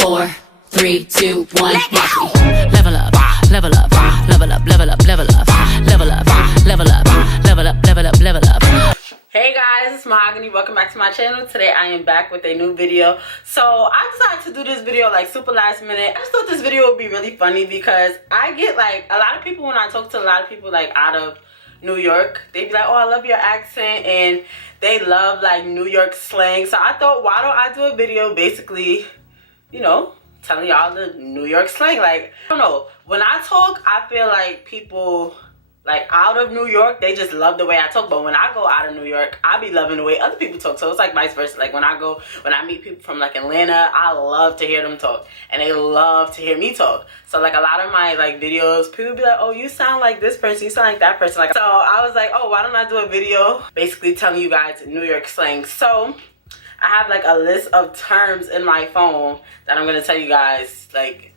4, 3, 2, 1, watch me. Level up, level up, level up, level up, level up, level up, level up, level up, level up, level up. Hey guys, it's Mahogany. Welcome back to my channel. Today I am back with a new video. So I decided to do this video like super last minute. I just thought this video would be really funny because I get like a lot of people when I talk to a lot of people like out of New York, they be like, oh, I love your accent, and they love like New York slang. So I thought, why don't I do a video basically, you know, telling y'all the New York slang. Like, I don't know, when I talk, I feel like people like out of New York, they just love the way I talk. But when I go out of New York, I be loving the way other people talk. So it's like vice versa. Like when I meet people from like Atlanta, I love to hear them talk, and they love to hear me talk. So like a lot of my like videos, people be like, oh, you sound like this person, you sound like that person. Like, so I was like, oh, why don't I do a video basically telling you guys New York slang. So I have like a list of terms in my phone that I'm gonna tell you guys, like,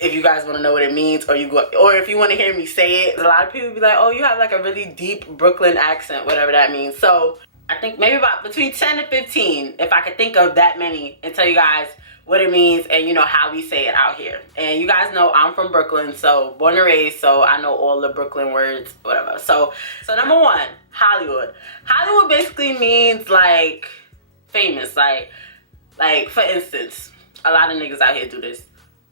if you guys want to know what it means, or if you want to hear me say it. A lot of people be like, oh, you have like a really deep Brooklyn accent, whatever that means. So I think maybe about between 10 and 15, if I could think of that many, and tell you guys what it means and, you know, how we say it out here. And you guys know I'm from Brooklyn, so born and raised, so I know all the Brooklyn words, whatever. So number one, Hollywood. Hollywood basically means like famous. Like for instance, a lot of niggas out here do this.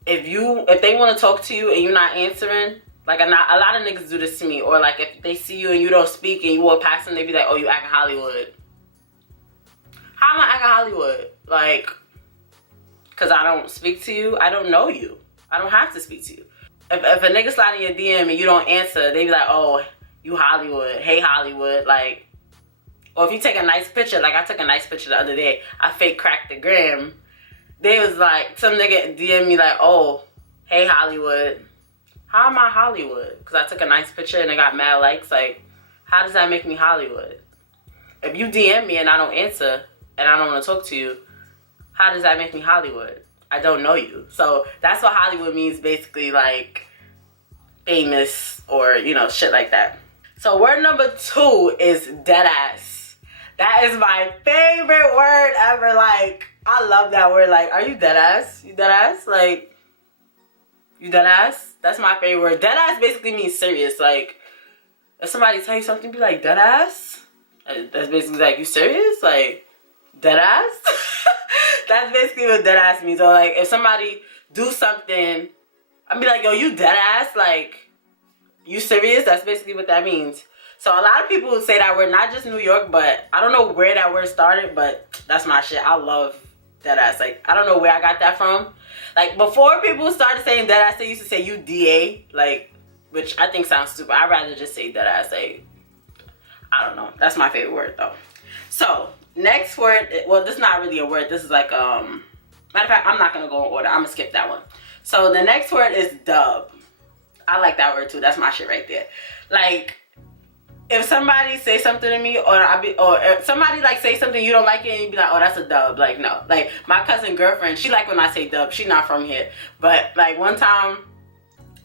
If they want to talk to you and you're not answering, like a lot of niggas do this to me. Or like if they see you and you don't speak and you walk past them, they be like, oh, you acting Hollywood. How am I acting Hollywood? Like, because I don't speak to you, I don't know you, I don't have to speak to you. If a nigga slide in your DM and you don't answer, they be like, oh, you Hollywood, hey Hollywood. Like, or if you take a nice picture, like I took a nice picture the other day, I fake cracked the gram. They was like, some nigga DM me like, oh, hey Hollywood. How am I Hollywood? Because I took a nice picture and I got mad likes. Like, how does that make me Hollywood? If you DM me and I don't answer and I don't want to talk to you, how does that make me Hollywood? I don't know you. So that's what Hollywood means, basically, like famous or, you know, shit like that. So word number 2 is deadass. That is my favorite word ever. Like, I love that word. Like, are you deadass? You deadass? Like, you deadass? That's my favorite word. Deadass basically means serious. Like, if somebody tell you something, be like, deadass? That's basically like, you serious? Like, deadass? That's basically what deadass means. Or like, if somebody do something, I'd be like, yo, you deadass? Like, you serious? That's basically what that means. So a lot of people would say that word, not just New York, but I don't know where that word started, but that's my shit. I love deadass. Like, I don't know where I got that from. Like, before people started saying deadass, they used to say you DA, like, which I think sounds stupid. I'd rather just say deadass. Like, I don't know. That's my favorite word, though. So, next word, well, this is not really a word. This is like, matter of fact, I'm not going to go in order. I'm going to skip that one. So, the next word is dub. I like that word, too. That's my shit right there. Like, if somebody say something to me, or if somebody like say something you don't like it, and you be like, oh, that's a dub. Like, no. Like, my cousin girlfriend, she like when I say dub. She not from here. But like one time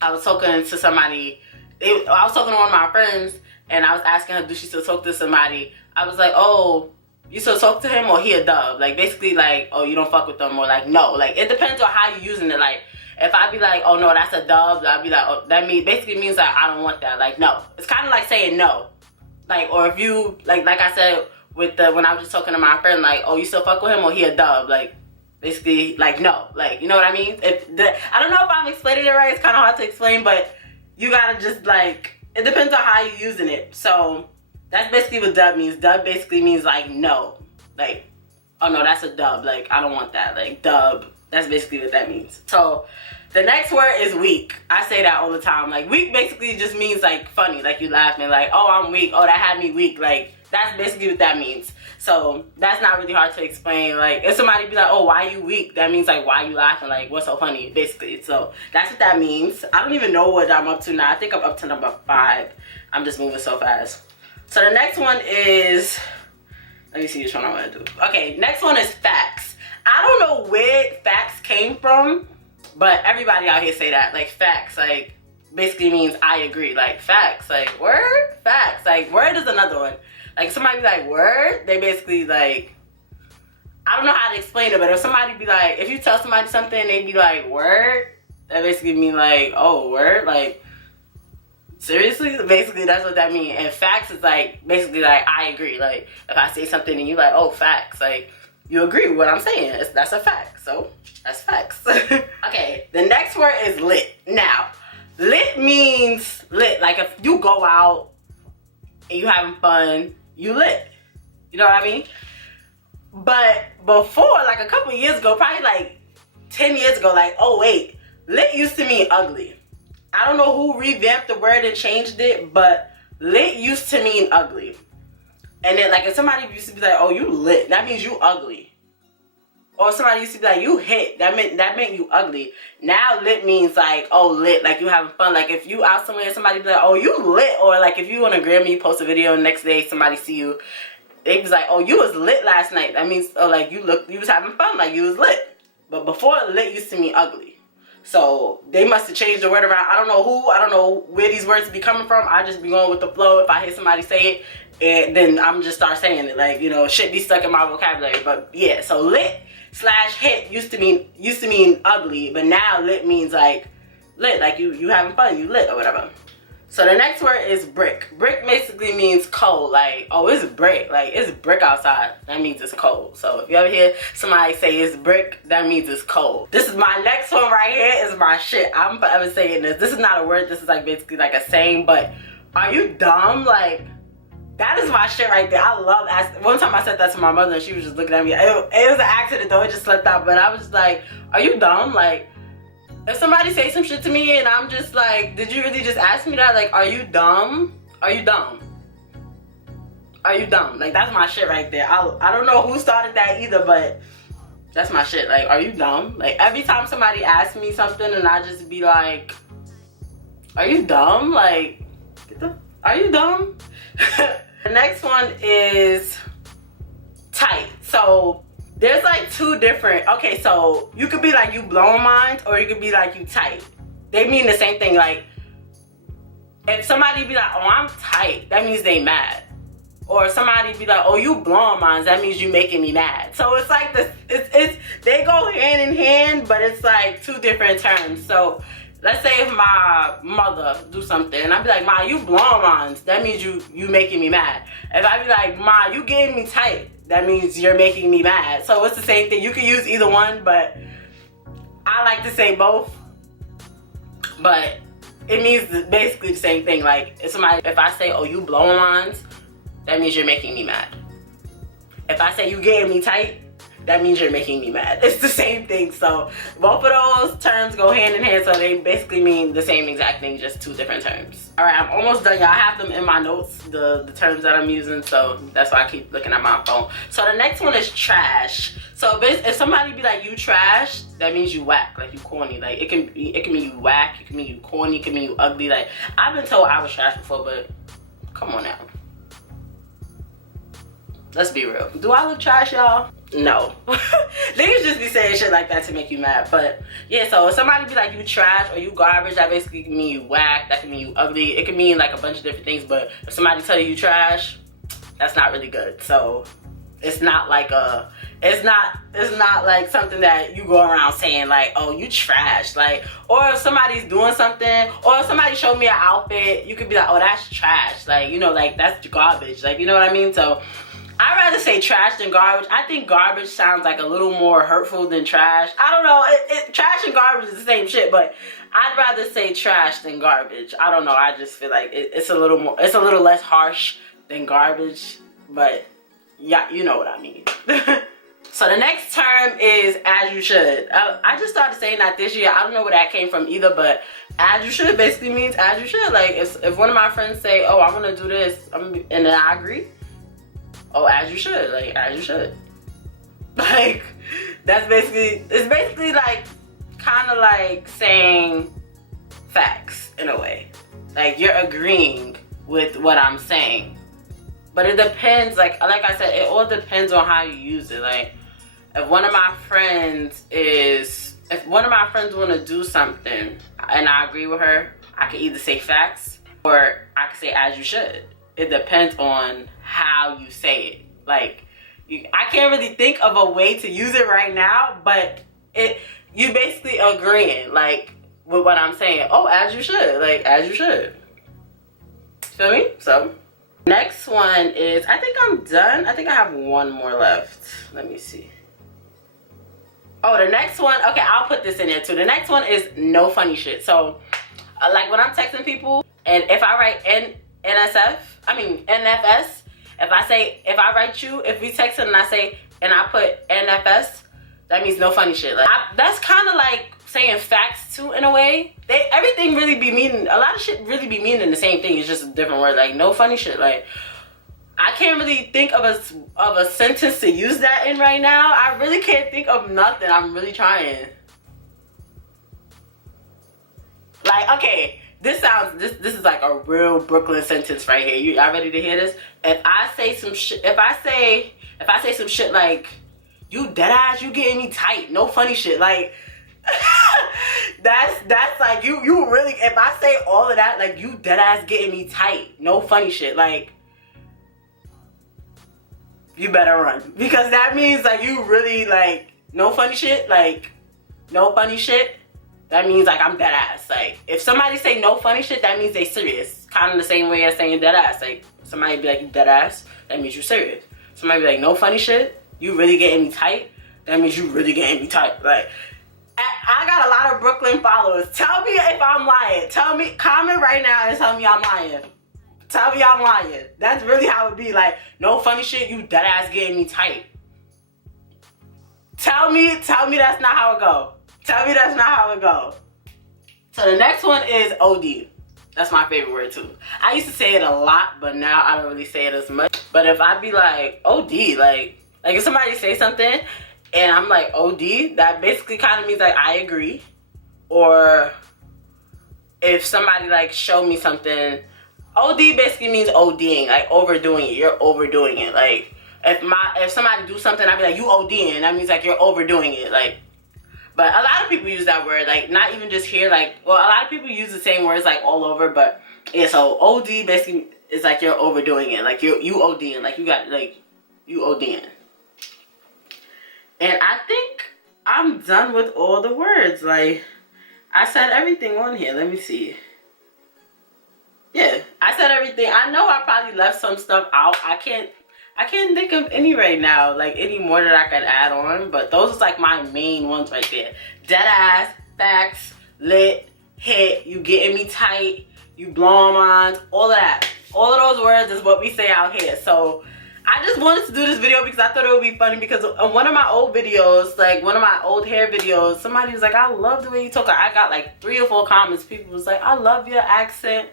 I was talking to somebody, I was talking to one of my friends, and I was asking her, do she still talk to somebody? I was like, oh, you still talk to him, or he a dub? Like, basically like, oh, you don't fuck with them, or like, no. Like, it depends on how you using it. Like, if I be like, oh no, that's a dub, I'd be like, oh, that basically means like, I don't want that. Like, no. It's kind of like saying no. Like, or if you, like I said, when I was just talking to my friend, like, oh, you still fuck with him, or he a dub? Like, basically, like, no. Like, you know what I mean? I don't know if I'm explaining it right. It's kind of hard to explain, but you gotta just, like, it depends on how you're using it. So, that's basically what dub means. Dub basically means, like, no. Like, oh no, that's a dub. Like, I don't want that. Like, dub. That's basically what that means. So, the next word is weak. I say that all the time. Like, weak basically just means, like, funny. Like, you laughing. Like, oh, I'm weak. Oh, that had me weak. Like, that's basically what that means. So, that's not really hard to explain. Like, if somebody be like, oh, why you weak? That means, like, why you laughing? Like, what's so funny? Basically. So, that's what that means. I don't even know what I'm up to now. I think I'm up to number 5. I'm just moving so fast. So, the next one is... Let me see which one I want to do. Okay, next one is facts. I don't know where facts came from, but everybody out here say that. Like, facts, like, basically means I agree. Like, facts, like, word? Facts. Like, word is another one. Like, somebody be like, word? They basically, like, I don't know how to explain it, but if somebody be like, if you tell somebody something, they be like, word, that basically mean like, oh, word, like, seriously? Basically, that's what that means. And facts is like, basically like, I agree. Like, if I say something and you like, oh, facts, like, you agree with what I'm saying. That's a fact. So, that's facts. Okay, the next word is lit. Now, lit means lit. Like, if you go out and you having fun, you lit. You know what I mean? But before, like a couple years ago, probably like 10 years ago, like, oh wait, lit used to mean ugly. I don't know who revamped the word and changed it, but lit used to mean ugly. And then like if somebody used to be like, oh, you lit, that means you ugly. Or somebody used to be like, you hit, that meant you ugly. Now lit means like, oh, lit, like you having fun. Like if you out somewhere and somebody be like, oh, you lit. Or like if you on a Grammy, you post a video and the next day somebody see you, they was like, oh, you was lit last night. That means, oh, like you was having fun, like you was lit. But before, lit used to mean ugly. So they must have changed the word around. I don't know who, I don't know where these words be coming from. I just be going with the flow. If I hear somebody say it, and then I'm just start saying it. Like, you know, shit be stuck in my vocabulary. But yeah, so lit / hit used to mean ugly, but now lit means like lit, like you having fun, you lit or whatever. So the next word is brick. Brick basically means cold. Like, oh, it's brick. Like, it's brick outside. That means it's cold. So if you ever hear somebody say it's brick, that means it's cold. This is my next one right here is my shit. I'm forever saying this. This is not a word. This is like basically like a saying, but are you dumb? Like, that is my shit right there. I love asking. One time I said that to my mother and she was just looking at me. It was an accident though. It just slipped out. But I was just like, are you dumb? Like, if somebody say some shit to me and I'm just like, did you really just ask me that? Like, are you dumb? Are you dumb? Are you dumb? Like, that's my shit right there. I don't know who started that either, but that's my shit. Like, are you dumb? Like, every time somebody asks me something and I just be like, are you dumb? Like, are you dumb? The next one is tight. So there's like two different, okay, so you could be like you blowing minds or you could be like you tight. They mean the same thing. Like if somebody be like, oh, I'm tight, that means they mad. Or somebody be like, oh, you blowing minds, that means you making me mad. So it's like this, they go hand in hand, but it's like two different terms. So let's say if my mother do something and I be like, Ma, you blowing minds, that means you making me mad. If I be like, Ma, you getting me tight, that means you're making me mad. So it's the same thing. You can use either one, but I like to say both. But it means basically the same thing. Like if I say, oh, you blowing lines, that means you're making me mad. If I say you getting me tight, that means you're making me mad. It's the same thing. So both of those terms go hand in hand. So they basically mean the same exact thing, just two different terms. All right, I'm almost done, y'all. I have them in my notes, the terms that I'm using. So that's why I keep looking at my phone. So the next one is trash. So if somebody be like, you trash, that means you whack, like you corny. Like it can mean you whack, it can mean you corny, it can mean you ugly. Like I've been told I was trash before, but come on now. Let's be real. Do I look trash, y'all? No. Niggas just be saying shit like that to make you mad. But yeah, so if somebody be like you trash or you garbage, that basically can mean you whack, that can mean you ugly. It can mean like a bunch of different things, but if somebody tell you trash, that's not really good. So it's not like it's not like something that you go around saying like, oh, you trash. Like, or if somebody's doing something, or if somebody showed me an outfit, you could be like, oh, that's trash. Like, you know, like that's garbage. Like, you know what I mean? So I'd rather say trash than garbage. I think garbage sounds like a little more hurtful than trash. I don't know. Trash and garbage is the same shit, but I'd rather say trash than garbage. I don't know. I just feel like it's a little less harsh than garbage, but yeah, you know what I mean. So the next term is as you should. I just started saying that this year. I don't know where that came from either, but as you should basically means as you should. Like if one of my friends say, oh, I'm gonna do this, and then I agree. Oh, as you should, like, as you should. Like, it's basically like, kind of like saying facts in a way. Like, you're agreeing with what I'm saying. But it depends, like I said, it all depends on how you use it. Like, if one of my friends want to do something and I agree with her, I can either say facts or I can say as you should. It depends on how you say it. Like, I can't really think of a way to use it right now, but you basically agreeing like with what I'm saying. Oh, as you should, like as you should. Feel me? So next one is, I think I'm done. I think I have one more left. Let me see. Oh, the next one, okay, I'll put this in there too. The next one is no funny shit. So like when I'm texting people, and if I write NFS, if we text and I say, and I put NFS, that means no funny shit. Like that's kind of like saying facts too in a way. Everything really be meaning, a lot of shit really be meaning the same thing. It's just a different word. Like no funny shit. Like I can't really think of a sentence to use that in right now. I really can't think of nothing. I'm really trying. Like, okay, this is like a real Brooklyn sentence right here. Y'all ready to hear this? If I say some shit, if I say some shit like, you deadass, you getting me tight, no funny shit, like that's like you really, if I say all of that, like you deadass getting me tight, no funny shit, like you better run, because that means like you really like no funny shit, like no funny shit. That means like I'm dead ass. Like if somebody say no funny shit, that means they serious. Kind of the same way as saying dead ass. Like somebody be like you dead ass, that means you serious. Somebody be like no funny shit, you really getting me tight, that means you really getting me tight. Like I got a lot of Brooklyn followers. Tell me if I'm lying. Tell me, comment right now and tell me I'm lying. Tell me I'm lying. That's really how it be. Like no funny shit, you dead ass getting me tight. Tell me that's not how it go. Tell me that's not how it go. So the next one is OD. That's my favorite word too. I used to say it a lot, but now I don't really say it as much. But if I be like OD, like if somebody say something and I'm like OD, that basically kind of means like I agree. Or if somebody like show me something, OD basically means ODing, like overdoing it. You're overdoing it. Like if somebody do something, I'd be like you ODing. That means like you're overdoing it. Like. But a lot of people use that word, like not even just here, like, well, a lot of people use the same words like all over, but yeah, so OD basically is like you're overdoing it, like you ODing, like you got, like, you ODing. And I think I'm done with all the words, like, I said everything on here, let me see. Yeah, I said everything. I know I probably left some stuff out. I can't think of any right now, like any more that I could add on, but those are like my main ones right there. Deadass, facts, lit, hit, you getting me tight, you blowing minds, all of that. All of those words is what we say out here. So I just wanted to do this video because I thought it would be funny, because on one of my old videos, like one of my old hair videos, somebody was like, I love the way you talk. I got like 3 or 4 comments. People was like, I love your accent.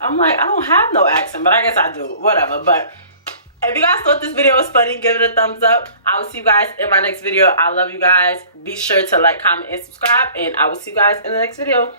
I'm like, I don't have no accent, but I guess I do, whatever. But if you guys thought this video was funny, give it a thumbs up. I will see you guys in my next video. I love you guys. Be sure to like, comment, and subscribe. And I will see you guys in the next video.